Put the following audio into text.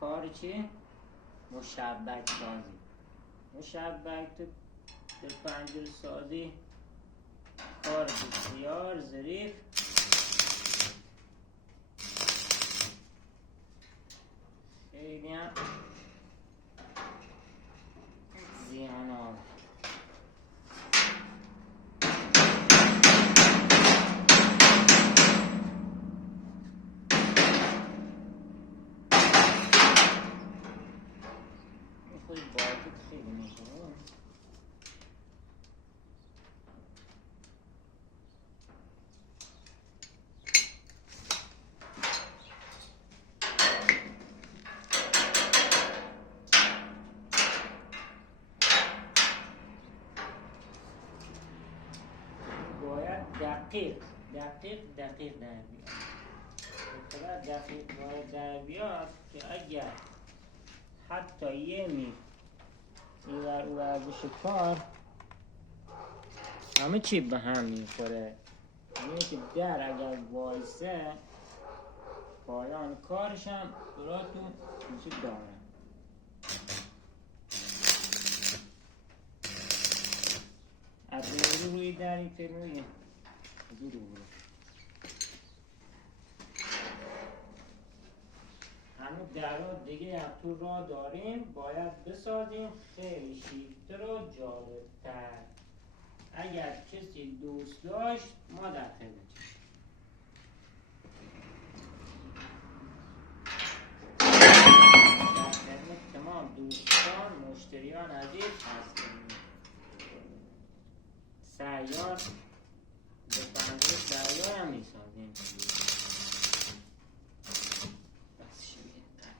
کار چی؟ مشبک سازی. مشبک تو پنجره سازی کار بسیار ظریف خیلی هم زیان آور. خیلی باید خیلی میکنه. دقیق در بیاد. اطلاع دقیق باید در بیاد که اگر حتی یه می اینور اونور بشه کار همه چی به هم میخوره. اینه که در اگر وایسه پایان کارش هم براتون میشه داره. از روی در این فیلمویه همون درها دیگه از تو راه داریم باید بسازیم خیلی شیفته رو جالبتر. اگر کسی دوست داشت ما در خدمتیم. در خدمت تمام دوستان مشتریان عزیز هستیم. سیار به پنجره سیار هم میسازیم.